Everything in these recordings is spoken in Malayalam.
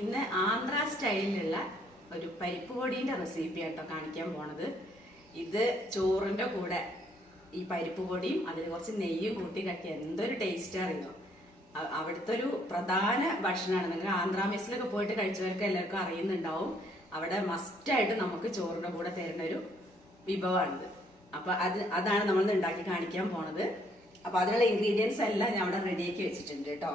ഇന്ന് ആന്ധ്ര സ്റ്റൈലിലുള്ള ഒരു പരിപ്പ് പൊടിയുടെ റെസിപ്പി ആട്ടോ കാണിക്കാൻ പോണത്. ഇത് ചോറിന്റെ കൂടെ ഈ പരിപ്പ് പൊടിയും അതിൽ കുറച്ച് നെയ്യും കൂട്ടി കഴിക്കുക എന്തൊരു ടേസ്റ്റ് അറിയോ അവിടുത്തെ ഒരു പ്രധാന ഭക്ഷണമാണ്. നിങ്ങൾ ആന്ധ്രാമേസിലൊക്കെ മെസ്സിലൊക്കെ പോയിട്ട് കഴിച്ചവർക്ക് എല്ലാവർക്കും അറിയുന്നുണ്ടാവും. അവിടെ മസ്റ്റായിട്ട് നമുക്ക് ചോറിന്റെ കൂടെ തരുന്ന ഒരു വിഭവമാണിത്. അപ്പൊ അത് അതാണ് നമ്മൾ ഉണ്ടാക്കി കാണിക്കാൻ പോണത്. അപ്പൊ അതിനുള്ള ഇൻഗ്രീഡിയൻസ് എല്ലാം ഞാൻ അവിടെ റെഡിയാക്കി വെച്ചിട്ടുണ്ട് കേട്ടോ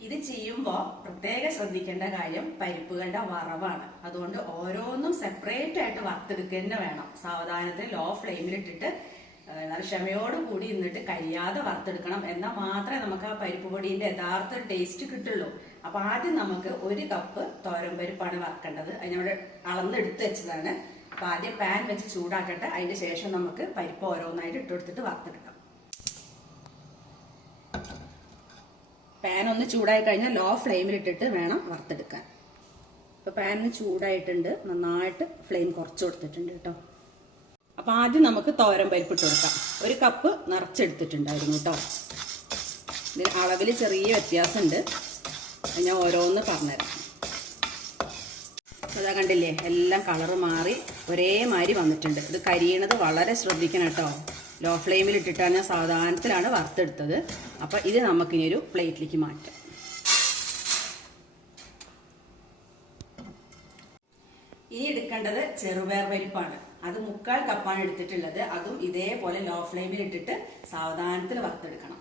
ഇത് ചെയ്യുമ്പോൾ പ്രത്യേകം ശ്രദ്ധിക്കേണ്ട കാര്യം പരിപ്പുകളുടെ വറവാണ്. അതുകൊണ്ട് ഓരോന്നും സെപ്പറേറ്റ് ആയിട്ട് വറുത്തെടുക്കുക വേണം. സാവധാനത്തിൽ ലോ ഫ്ലെയിമിലിട്ടിട്ട് ഏഹ്, നല്ല ക്ഷമയോട് കൂടി നിന്നിട്ട് കഴിയാതെ വറുത്തെടുക്കണം എന്നാൽ മാത്രമേ നമുക്ക് ആ പരിപ്പ് പൊടിന്റെ യഥാർത്ഥ ടേസ്റ്റ് കിട്ടുള്ളൂ. അപ്പൊ ആദ്യം നമുക്ക് ഒരു കപ്പ് തോരൻ പരിപ്പാണ് വറുക്കേണ്ടത്. അതിനവിടെ അളന്നെടുത്ത് വെച്ചതാണ്. അപ്പൊ ആദ്യം പാൻ വെച്ച് ചൂടാക്കട്ടെ. അതിന്റെ ശേഷം നമുക്ക് പരിപ്പ് ഓരോന്നായിട്ട് ഇട്ടുകൊടുത്തിട്ട് വറുത്തെടുക്കാം. പാൻ ഒന്ന് ചൂടായി കഴിഞ്ഞാൽ ലോ ഫ്ലെയിമിലിട്ടിട്ട് വേണം വറുത്തെടുക്കാൻ. അപ്പൊ പാനിന് ചൂടായിട്ടുണ്ട്. നന്നായിട്ട് ഫ്ലെയിം കുറച്ച് കൊടുത്തിട്ടുണ്ട് കേട്ടോ അപ്പൊ ആദ്യം നമുക്ക് തോരൻ പരിപ്പ് ഇട്ട് കൊടുക്കാം. ഒരു കപ്പ് നിറച്ചെടുത്തിട്ടുണ്ടായിരുന്നു കേട്ടോ ഇതിന് അളവിൽ ചെറിയ വ്യത്യാസമുണ്ട്. ഞാൻ ഓരോന്ന് പറഞ്ഞുതരാം. അതാ കണ്ടില്ലേ? എല്ലാം കളറ് മാറി ഒരേമാതിരി വന്നിട്ടുണ്ട്. ഇത് കരിയണത് വളരെ ശ്രദ്ധിക്കണം കേട്ടോ ലോ ഫ്ലെയിമിൽ ഇട്ടിട്ടാണ് ഞാൻ സാവധാനത്തിലാണ് വറുത്തെടുത്തത്. അപ്പൊ ഇത് നമുക്കിനി ഒരു പ്ലേറ്റിലേക്ക് മാറ്റാം. ഇനി എടുക്കേണ്ടത് ചെറുപയർ പരിപ്പാണ്. അത് മുക്കാൽ കപ്പാണ് എടുത്തിട്ടുള്ളത്. അതും ഇതേപോലെ ലോ ഫ്ലെയിമിൽ ഇട്ടിട്ട് സാവധാനത്തിൽ വറുത്തെടുക്കണം.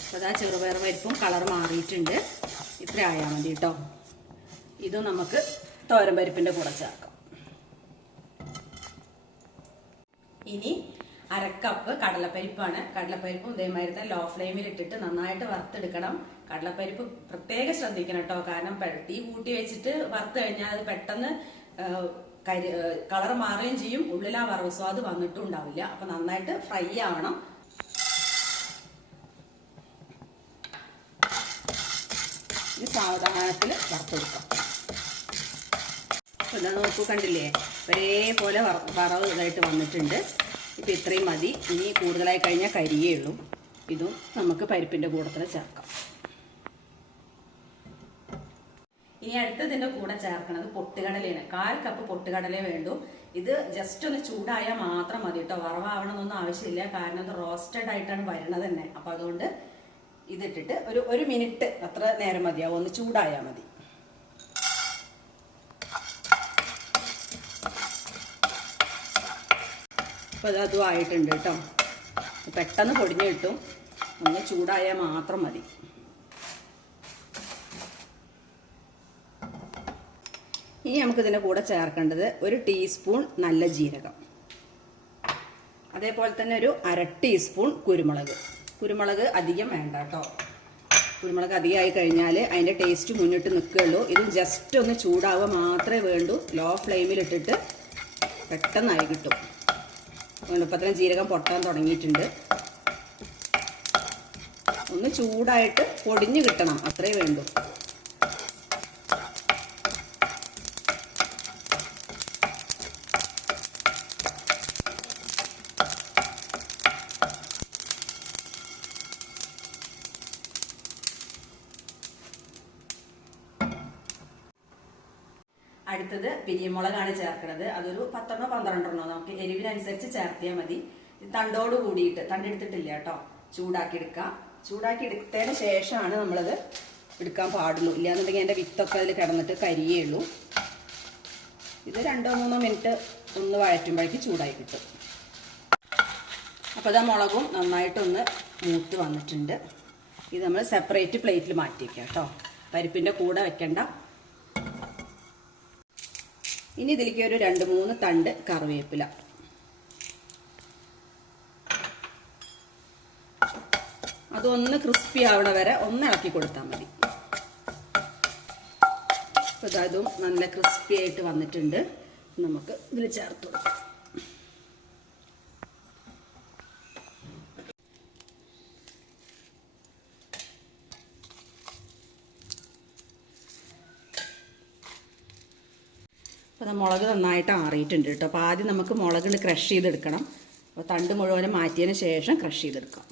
അപ്പോൾ അതാ ചെറുപയർ പരിപ്പും കളർ മാറിയിട്ടുണ്ട്. ഇത്ര ആയാൽ മതി കേട്ടോ ഇത് നമുക്ക് തോരൻ പരിപ്പിന്റെ കൂടെ ചേർക്കാം. ഇനി അരക്കപ്പ് കടലപ്പരിപ്പാണ്. കടലപ്പരിപ്പും ഇതേമാതിരി ലോ ഫ്ലെയിമിൽ ഇട്ടിട്ട് നന്നായിട്ട് വറുത്തെടുക്കണം. കടലപ്പരിപ്പ് പ്രത്യേകം ശ്രദ്ധിക്കണം കേട്ടോ കാരണം തീ കൂട്ടി വെച്ചിട്ട് വറുത്ത് കഴിഞ്ഞാൽ അത് പെട്ടെന്ന് കരി കളർ മാറുകയും ചെയ്യും. ഉള്ളിൽ ആ വറവ് സ്വാദ് വന്നിട്ടും ഉണ്ടാവില്ല. അപ്പൊ നന്നായിട്ട് ഫ്രൈ ആവണം. സാവധാനത്തിൽ വറുത്തെടുക്കാം. പിന്നെ നോക്കൂ കണ്ടില്ലേ? ഒരേപോലെ വറ- വറവ് ഇതായിട്ട് വന്നിട്ടുണ്ട്. ഇപ്പം ഇത്രയും മതി. ഇനി കൂടുതലായി കഴിഞ്ഞാൽ കരിയേ ഉള്ളൂ ഇതും നമുക്ക് പരിപ്പിന്റെ കൂടത്തിൽ ചേർക്കാം. ഇനി അടുത്തതിന്റെ കൂടെ ചേർക്കുന്നത് പൊട്ടുകടലയാണ്. കാൽ കപ്പ് പൊട്ടുകടലേ വേണ്ടു. ഇത് ജസ്റ്റ് ഒന്ന് ചൂടായാൽ മാത്രം മതി കേട്ടോ. വറവാവണമെന്നൊന്നും ആവശ്യമില്ല. കാരണം ഇത് റോസ്റ്റഡ് ആയിട്ടാണ് വരുന്നത് തന്നെ. അപ്പോൾ അതുകൊണ്ട് ഇതിട്ടിട്ട് ഒരു ഒരു മിനിറ്റ് അത്ര നേരം മതിയാവും. ഒന്ന് ചൂടായാൽ മതി. അപ്പോൾ അത് ആയിട്ടുണ്ട് കേട്ടോ. പെട്ടെന്ന് പൊടിഞ്ഞു കിട്ടും. ഒന്ന് ചൂടായാൽ മാത്രം മതി. ഇനി നമുക്കിതിന്റെ കൂടെ ചേർക്കേണ്ടത് ഒരു ടീസ്പൂൺ നല്ല ജീരകം. അതേപോലെ തന്നെ ഒരു അര ടീസ്പൂൺ കുരുമുളക്. കുരുമുളക് അധികം വേണ്ട കേട്ടോ. കുരുമുളക് അധികമായി കഴിഞ്ഞാൽ അതിന്റെ ടേസ്റ്റ് മുന്നിട്ട് നിൽക്കുകയുള്ളൂ ഇത് ജസ്റ്റ് ഒന്ന് ചൂടാവുക മാത്രമേ വേണ്ടൂ. ലോ ഫ്ലെയിമിലിട്ടിട്ട് പെട്ടെന്നായി കിട്ടും. എളുപ്പത്തിന് ജീരകം പൊട്ടാൻ തുടങ്ങിയിട്ടുണ്ട്. ഒന്ന് ചൂടായിട്ട് പൊടിഞ്ഞു കിട്ടണം. അത്രേ വേണ്ടൂ. അടുത്തത് പിരിയമുളകാണ് ചേർക്കുന്നത്. അതൊരു പത്തെണ്ണോ പന്ത്രണ്ടെണ്ണോ നമുക്ക് എരിവിനനുസരിച്ച് ചേർത്തിയാൽ മതി. തണ്ടോട് കൂടിയിട്ട് തണ്ടെടുത്തിട്ടില്ല കേട്ടോ. ചൂടാക്കി എടുക്കാം. ചൂടാക്കി എടുത്തതിന് ശേഷമാണ് നമ്മളത് എടുക്കാൻ പാടുള്ളൂ. ഇല്ലാന്നുണ്ടെങ്കിൽ എന്റെ വിത്തൊക്കെ അതിൽ കിടന്നിട്ട് കരിയേ ഉള്ളൂ. ഇത് രണ്ടോ മൂന്നോ മിനിറ്റ് ഒന്ന് വഴറ്റുമ്പോഴേക്ക് ചൂടായി കിട്ടും. അപ്പോൾ ഇതാ മുളകും നന്നായിട്ടൊന്ന് മൂത്ത് വന്നിട്ടുണ്ട്. ഇത് നമ്മൾ സെപ്പറേറ്റ് പ്ലേറ്റിൽ മാറ്റി വയ്ക്കാം കേട്ടോ. പരിപ്പിന്റെ കൂടെ വെക്കണ്ട. ഇനി ഇതിലേക്ക് ഒരു രണ്ട് മൂന്ന് തണ്ട് കറിവേപ്പില. അതൊന്ന് ക്രിസ്പി ആവണ വരെ ഒന്ന് ഇളക്കി കൊടുത്താൽ മതി. ഇതും നല്ല ക്രിസ്പി ആയിട്ട് വന്നിട്ടുണ്ട്. നമുക്ക് ഇതിൽ ചേർത്ത് കൊടുക്കാം. അപ്പോൾ മുളക് നന്നായിട്ട് ആറിയിട്ടുണ്ട് കേട്ടോ. അപ്പോൾ ആദ്യം നമുക്ക് മുളക് ക്രഷ് ചെയ്തെടുക്കണം. അപ്പോൾ തണ്ട് മുഴുവനും മാറ്റിയതിന് ശേഷം ക്രഷ് ചെയ്തെടുക്കാം.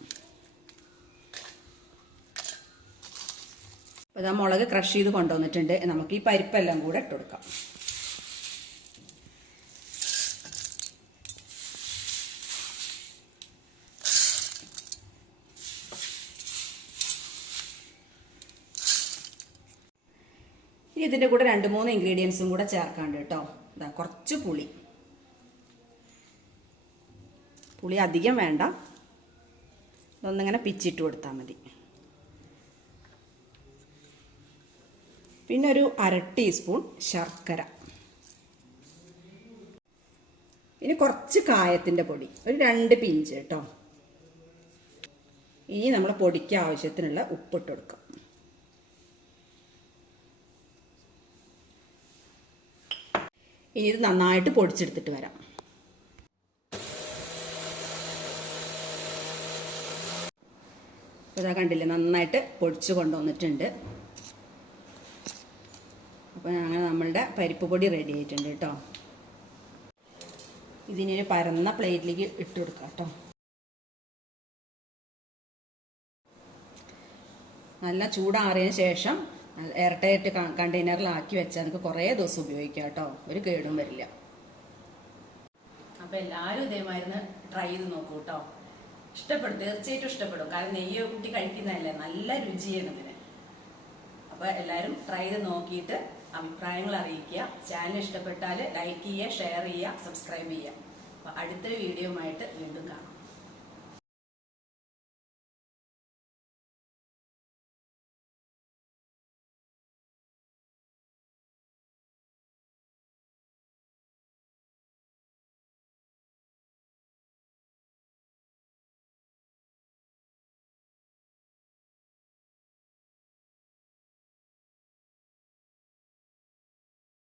അപ്പോൾ ഇതാ മുളക് ക്രഷ് ചെയ്ത് കൊണ്ടുവന്നിട്ടുണ്ട്. നമുക്ക് ഈ പരിപ്പെല്ലാം കൂടെ ഇട്ട് കൊടുക്കാം. ഇനി ഇതിന്റെ കൂടെ രണ്ട് മൂന്ന് ഇൻഗ്രീഡിയൻസും കൂടെ ചേർക്കാണ്ട് കേട്ടോ. ഇതാ കുറച്ച് പുളി. പുളി അധികം വേണ്ട. ഇതൊന്നിങ്ങനെ പിച്ചിട്ട് കൊടുത്താൽ മതി. പിന്നെ ഒരു അര ടീസ്പൂൺ ശർക്കര. ഇനി കുറച്ച് കായത്തിന്റെ പൊടി. ഒരു രണ്ട് പിഞ്ച് കേട്ടോ. ഇനി നമ്മൾ പൊടിക്ക് ആവശ്യത്തിനുള്ള ഉപ്പിട്ട് കൊടുക്കാം. ഇനി ഇത് നന്നായിട്ട് പൊടിച്ചെടുത്തിട്ട് വരാം. ഇതാ കണ്ടില്ലേ നന്നായിട്ട് പൊടിച്ച് കൊണ്ടുവന്നിട്ടുണ്ട്. അപ്പോൾ അങ്ങനെ നമ്മളുടെ പരിപ്പ് പൊടി റെഡി ആയിട്ടുണ്ട് കേട്ടോ. ഇതിനൊരു പരന്ന പ്ലേറ്റിലേക്ക് ഇട്ട് കൊടുക്കാം കേട്ടോ. നല്ല ചൂടാറിയതിന് ശേഷം എയർ ടൈറ്റ് കണ്ടെയ്നറിലാക്കി വെച്ചാൽ നമുക്ക് കുറേ ദിവസം ഉപയോഗിക്കാം കേട്ടോ. ഒരു കേടും വരില്ല. അപ്പൊ എല്ലാവരും ഇതേമാതിരി ട്രൈ ചെയ്ത് നോക്കൂ കേട്ടോ. ഇഷ്ടപ്പെടും തീർച്ചയായിട്ടും ഇഷ്ടപ്പെടും. കാരണം നെയ്യ് കുട്ടി കഴിക്കുന്നതല്ലേ? നല്ല രുചിയാണ് ഇതിന്. അപ്പൊ എല്ലാവരും ട്രൈ ചെയ്ത് നോക്കിയിട്ട് അഭിപ്രായങ്ങൾ അറിയിക്കുക. ചാനൽ ഇഷ്ടപ്പെട്ടാൽ ലൈക്ക് ചെയ്യുക ഷെയർ ചെയ്യുക സബ്സ്ക്രൈബ് ചെയ്യുക. അപ്പൊ അടുത്തൊരു ആയിട്ട് വീണ്ടും കാണാം.